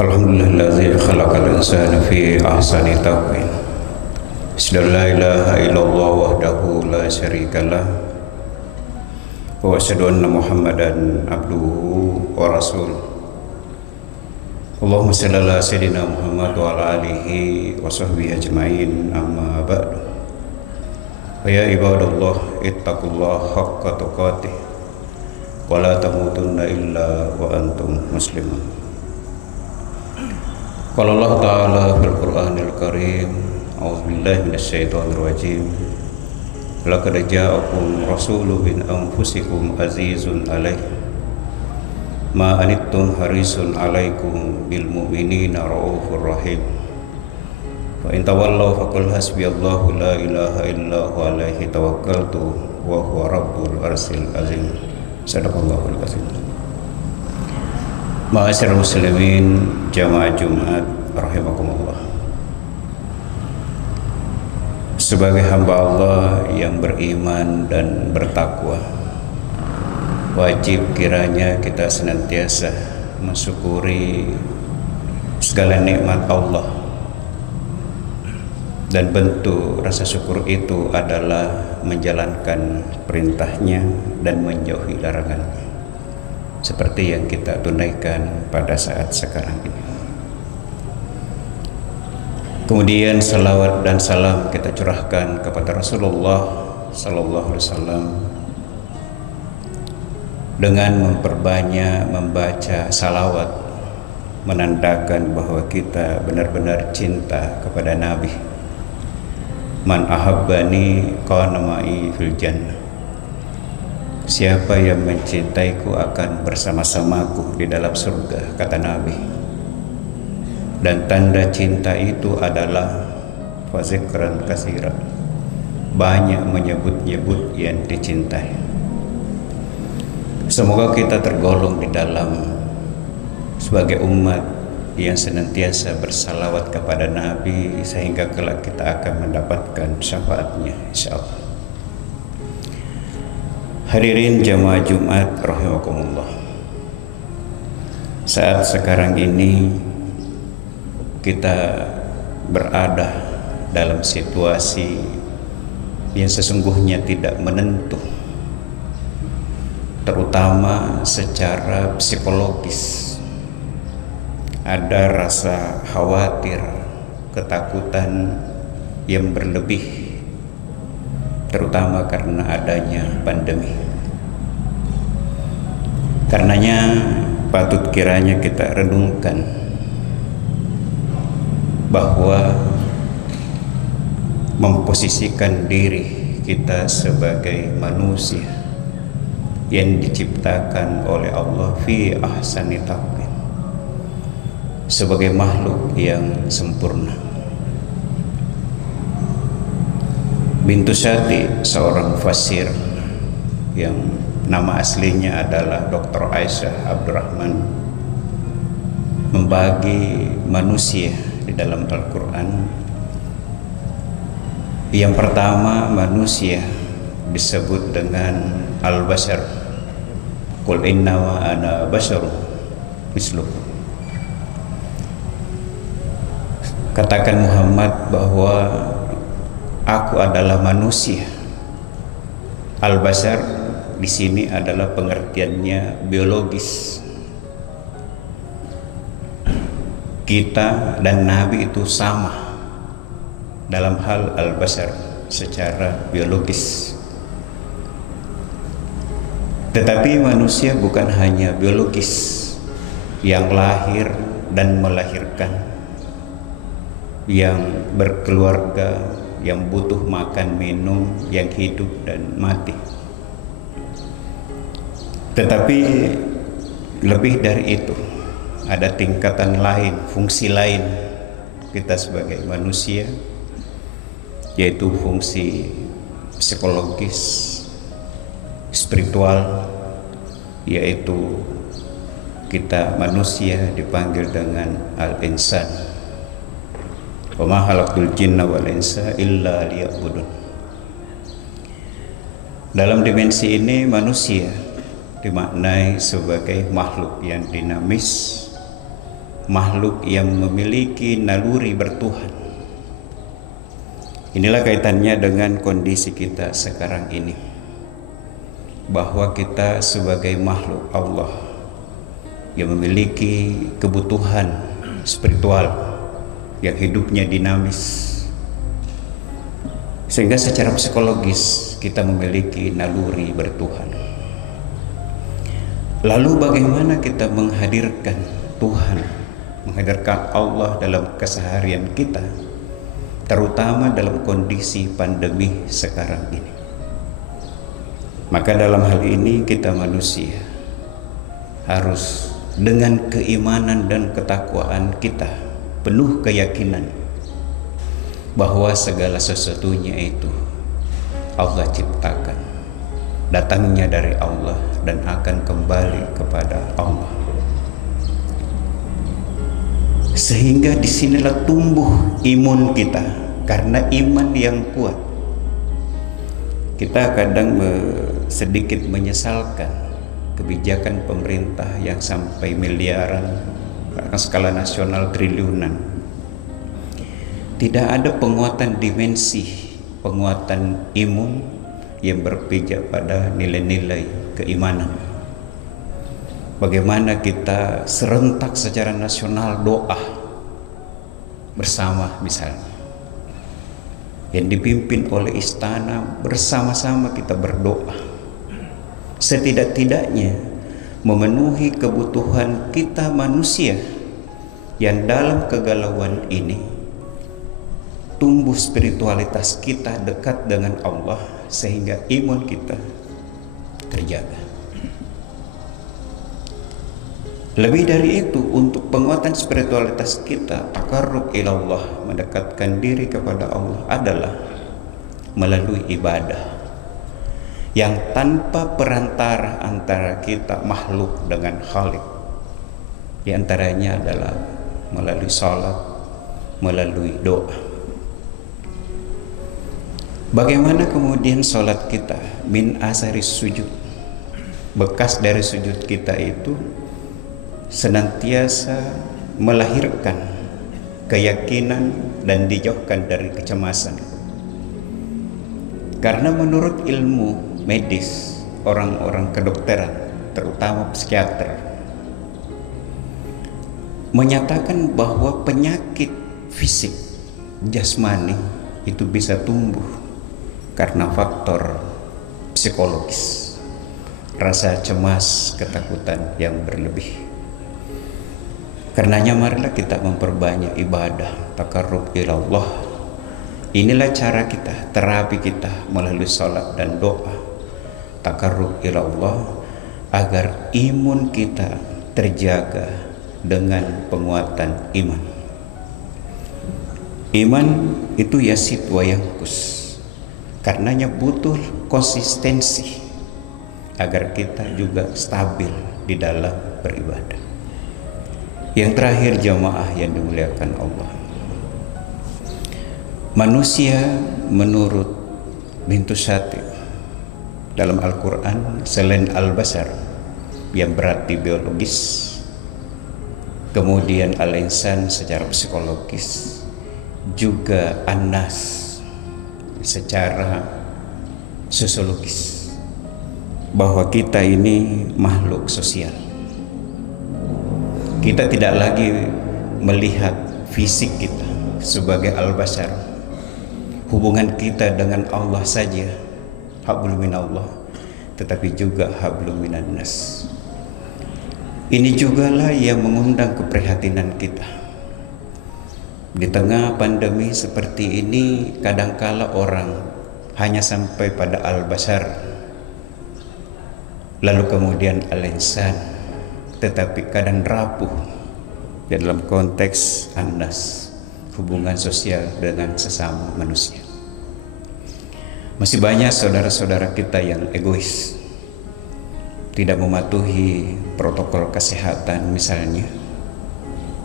Alhamdulillahilladzi khalaqal insana fi ahsani taqwim. Asyhadu an la ilaha illallah wahdahu la syarikalah wa asyhadu anna Muhammadan abduhu wa rasuluh. Allahumma shalli ala sayyidina Muhammad wa ala alihi wa sahbihi ajmain, amma ba'du. Ya ibadallah, ittaqullaha haqqa tuqatih wa la tamutunna illa wa antum muslimun. Qala Allah Ta'ala fil Qur'anil Karim, a'udzubillahi minasyaitonir rajim. Laqad ja'akum rasulun min anfusikum azizun 'alaihi ma anittum harisun 'alaikum bil mu'minina raufur rahim. Fa in tawallaw faqul hasbiyallahu la ilaha illa huwa alaihi tawakkaltu wa huwa rabbul arsyil azim. Sadaqallahul azim. Ma'asyiral muslimin jamaah Jumat rahimakumullah. Sebagai hamba Allah yang beriman dan bertakwa, wajib kiranya kita senantiasa mensyukuri segala nikmat Allah, dan bentuk rasa syukur itu adalah menjalankan perintahnya dan menjauhi larangannya, seperti yang kita tunaikan pada saat sekarang ini. Kemudian salawat dan salam kita curahkan kepada Rasulullah Sallallahu Alaihi Wasallam dengan memperbanyak membaca salawat, menandakan bahwa kita benar-benar cinta kepada Nabi. Man ahabbani qana ma'i fil jannah. Siapa yang mencintaiku akan bersama-samaku di dalam surga, kata Nabi. Dan tanda cinta itu adalah fazikran katsira, banyak menyebut-nyebut yang dicintai. Semoga kita tergolong di dalam sebagai umat yang senantiasa bersalawat kepada Nabi, sehingga kelak kita akan mendapatkan syafaatnya insyaallah. Hadirin jamaah Jumat rahimakumullah. Saat sekarang ini kita berada dalam situasi yang sesungguhnya tidak menentu, terutama secara psikologis. Ada rasa khawatir, ketakutan yang berlebih, terutama karena adanya pandemi. Karenanya patut kiranya kita renungkan bahwa memposisikan diri kita sebagai manusia yang diciptakan oleh Allah fi ahsani taqwim, sebagai makhluk yang sempurna. Bintu Syati, seorang fasir yang nama aslinya adalah Dr. Aisyah Abdurrahman, membagi manusia di dalam Al-Quran. Yang pertama, manusia disebut dengan al-bashar. Qul innama ana basyarum mislukum. Katakan Muhammad bahwa aku adalah manusia. Al-bashar di sini adalah pengertiannya biologis. Kita dan Nabi itu sama dalam hal al-bashar secara biologis. Tetapi manusia bukan hanya biologis yang lahir dan melahirkan, yang berkeluarga, yang butuh makan minum, yang hidup dan mati. Tetapi lebih dari itu, ada tingkatan lain, fungsi lain kita sebagai manusia, yaitu fungsi psikologis, spiritual, yaitu kita manusia dipanggil dengan al-insan. Wa ma khalaqtul jinna wal insa illa liya'budun. Dalam dimensi ini manusia dimaknai sebagai makhluk yang dinamis, makhluk yang memiliki naluri bertuhan. Inilah kaitannya dengan kondisi kita sekarang ini, bahwa kita sebagai makhluk Allah yang memiliki kebutuhan spiritual, yang hidupnya dinamis, sehingga secara psikologis kita memiliki naluri bertuhan. Lalu bagaimana kita menghadirkan Tuhan, menghadirkan Allah dalam keseharian kita, terutama dalam kondisi pandemi sekarang ini? Maka dalam hal ini kita manusia harus dengan keimanan dan ketakwaan kita penuh keyakinan bahwa segala sesuatunya itu Allah ciptakan, datangnya dari Allah dan akan kembali kepada Allah. Sehingga disinilah tumbuh imun kita, karena iman yang kuat. Kita kadang sedikit menyesalkan kebijakan pemerintah yang sampai miliaran, bahkan skala nasional triliunan. Tidak ada penguatan dimensi, penguatan imun yang berpijak pada nilai-nilai keimanan. Bagaimana kita serentak secara nasional doa bersama, misalnya yang dipimpin oleh istana, bersama-sama kita berdoa, setidak-tidaknya memenuhi kebutuhan kita manusia yang dalam kegalauan ini tumbuh spiritualitas kita dekat dengan Allah, sehingga imun kita terjaga. Lebih dari itu, untuk penguatan spiritualitas kita, taqarrub ilallah, mendekatkan diri kepada Allah, adalah melalui ibadah yang tanpa perantara antara kita makhluk dengan Khalik. Di antaranya adalah melalui salat, melalui doa. Bagaimana kemudian salat kita? Min asaris sujud, bekas dari sujud kita itu senantiasa melahirkan keyakinan dan dijauhkan dari kecemasan. Karena menurut ilmu medis, orang-orang kedokteran, terutama psikiater, menyatakan bahwa penyakit fisik jasmani itu bisa tumbuh karena faktor psikologis, rasa cemas, ketakutan yang berlebih. Karenanya marilah kita memperbanyak ibadah, taqarrub ilallah. Inilah cara kita, terapi kita melalui salat dan doa, taqarrub ilallah, agar imun kita terjaga dengan penguatan iman. Iman itu yasid wa yanqus. Karenanya butuh konsistensi agar kita juga stabil di dalam beribadah. Yang terakhir, jamaah yang dimuliakan Allah, manusia menurut Bintu Syatib dalam Al-Quran, selain al-basar yang berarti biologis, kemudian al-insan secara psikologis, juga an-nas secara sosiologis, bahwa kita ini makhluk sosial. Kita tidak lagi melihat fisik kita sebagai al-basar, hubungan kita dengan Allah saja hablum minallah, tetapi juga hablum minan nas. Ini jugalah yang mengundang keprihatinan kita. Di tengah pandemi seperti ini, kadangkala orang hanya sampai pada al-basar, lalu kemudian al-insan, tetapi kadang rapuh di dalam konteks an-nas, hubungan sosial dengan sesama manusia. Masih banyak saudara-saudara kita yang egois, tidak mematuhi protokol kesehatan misalnya.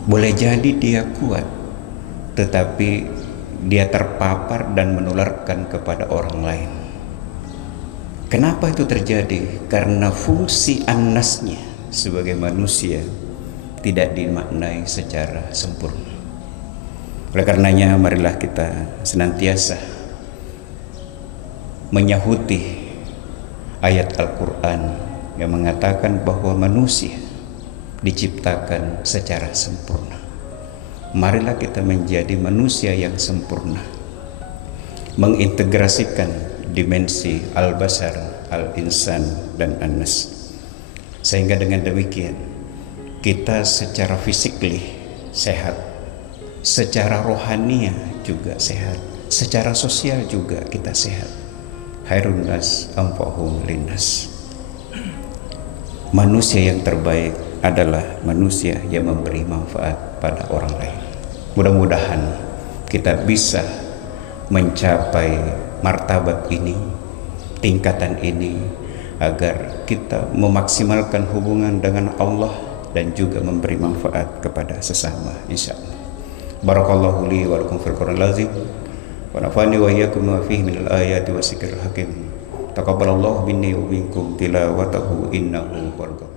Boleh jadi dia kuat, tetapi dia terpapar dan menularkan kepada orang lain. Kenapa itu terjadi? Karena fungsi an-nasnya sebagai manusia tidak dimaknai secara sempurna. Oleh karenanya marilah kita senantiasa menyahuti ayat Al-Quran yang mengatakan bahwa manusia diciptakan secara sempurna. Marilah kita menjadi manusia yang sempurna, mengintegrasikan dimensi al-basar, al-insan, dan an-nas, sehingga dengan demikian kita secara fisikly sehat, secara rohania juga sehat, secara sosial juga kita sehat. Khairun nas anfa'uhum linnas. Manusia yang terbaik adalah manusia yang memberi manfaat pada orang lain. Mudah-mudahan kita bisa mencapai martabat ini, tingkatan ini, agar kita memaksimalkan hubungan dengan Allah dan juga memberi manfaat kepada sesama, insyaallah. Barakallahu li wa lakum fil Qur'anil azim wa nafani wa iyyakum ma fihi minal ayati wa zikril hakim. Taqabbalallahu minni wa minkum tilawatahu innahu huwal ghafur.